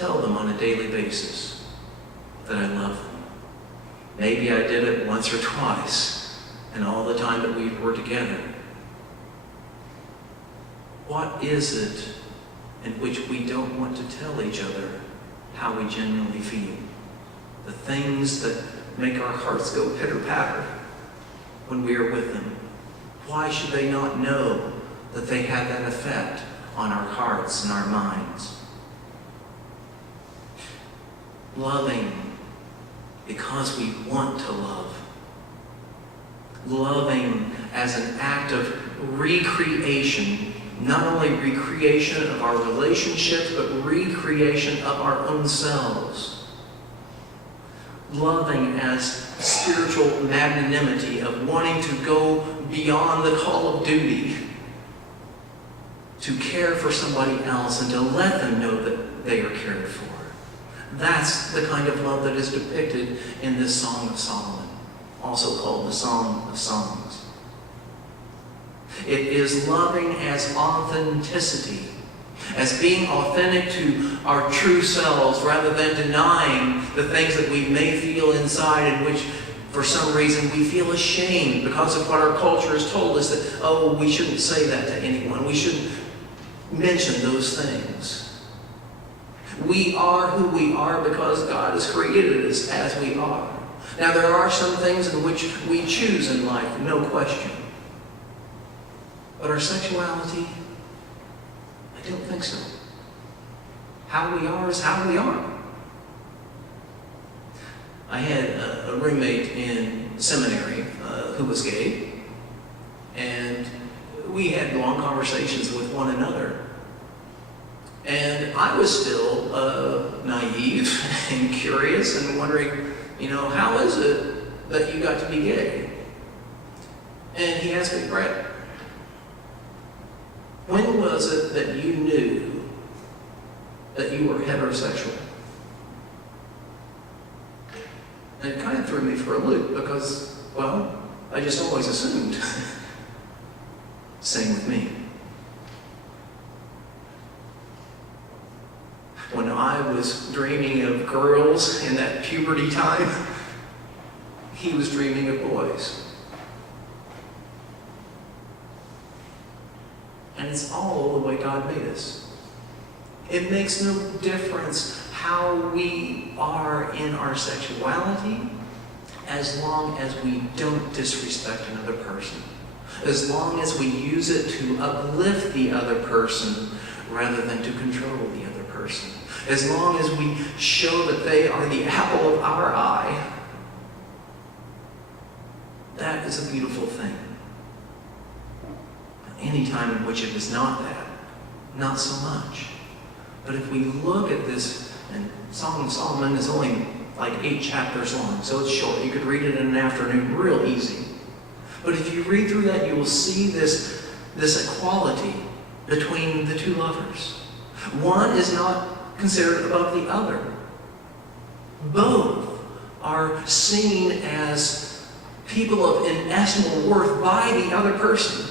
tell them on a daily basis that I love them. Maybe I did it once or twice, and all the time that we were together. What is it in which we don't want to tell each other how we genuinely feel? The things that make our hearts go pitter-patter when we are with them. Why should they not know that they have that effect on our hearts and our minds? Loving because we want to love. Loving as an act of recreation, not only recreation of our relationships, but recreation of our own selves. Loving as spiritual magnanimity of wanting to go beyond the call of duty to care for somebody else and to let them know that they are cared for. That's the kind of love that is depicted in this Song of Solomon, also called the Song of Songs. It is loving as authenticity, as being authentic to our true selves rather than denying the things that we may feel inside in which for some reason we feel ashamed because of what our culture has told us that, oh, we shouldn't say that to anyone. We shouldn't mention those things. We are who we are because God has created us as we are. Now, there are some things in which we choose in life, no question. But our sexuality, I don't think so. How we are is how we are. I had a roommate in seminary who was gay, and we had long conversations with one another. And I was still naive and curious and wondering, how is it that you got to be gay? And he asked me, Brett, when was it that you knew that you were heterosexual? And it kind of threw me for a loop because, well, I just always assumed. Same with me. When I was dreaming of girls in that puberty time, he was dreaming of boys. And it's all the way God made us. It makes no difference how we are in our sexuality as long as we don't disrespect another person. As long as we use it to uplift the other person rather than to control the other person. As long as we show that they are the apple of our eye. That is a beautiful thing. Any time in which it is not that, not so much. But if we look at this, and Song of Solomon is only like 8 chapters long, so it's short. You could read it in an afternoon real easy. But if you read through that, you will see this equality between the two lovers. One is not considered above the other. Both are seen as people of inestimable worth by the other person.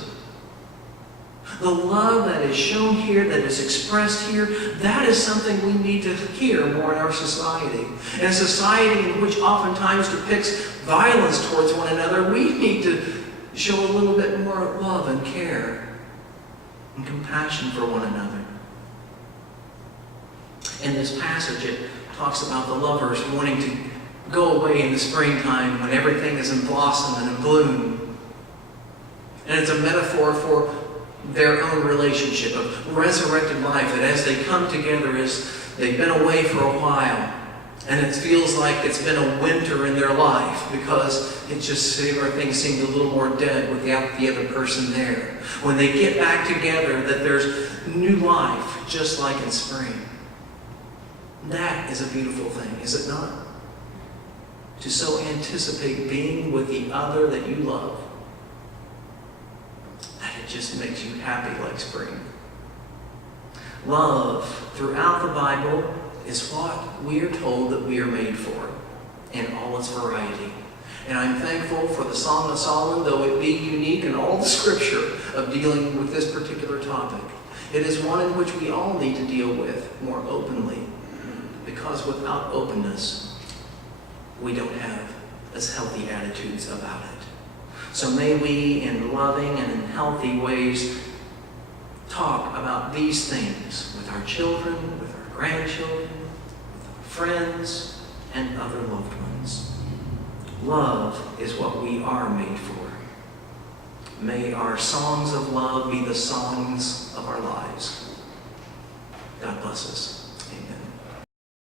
The love that is shown here, that is expressed here, that is something we need to hear more in our society. In a society in which oftentimes depicts violence towards one another, we need to show a little bit more love and care and compassion for one another. In this passage, it talks about the lovers wanting to go away in the springtime when everything is in blossom and in bloom. And it's a metaphor for their own relationship of resurrected life, that as they come together, as they've been away for a while, and it feels like it's been a winter in their life because it just everything seemed a little more dead without the other person there. When they get back together, that there's new life, just like in spring. That is a beautiful thing, is it not? To so anticipate being with the other that you love, that it just makes you happy like spring. Love throughout the Bible is what we are told that we are made for in all its variety. And I'm thankful for the Song of Solomon, though it be unique in all the scripture of dealing with this particular topic. It is one in which we all need to deal with more openly because without openness, we don't have as healthy attitudes about it. So may we, in loving and in healthy ways, talk about these things with our children, with our grandchildren, with our friends, and other loved ones. Love is what we are made for. May our songs of love be the songs of our lives. God bless us. Amen.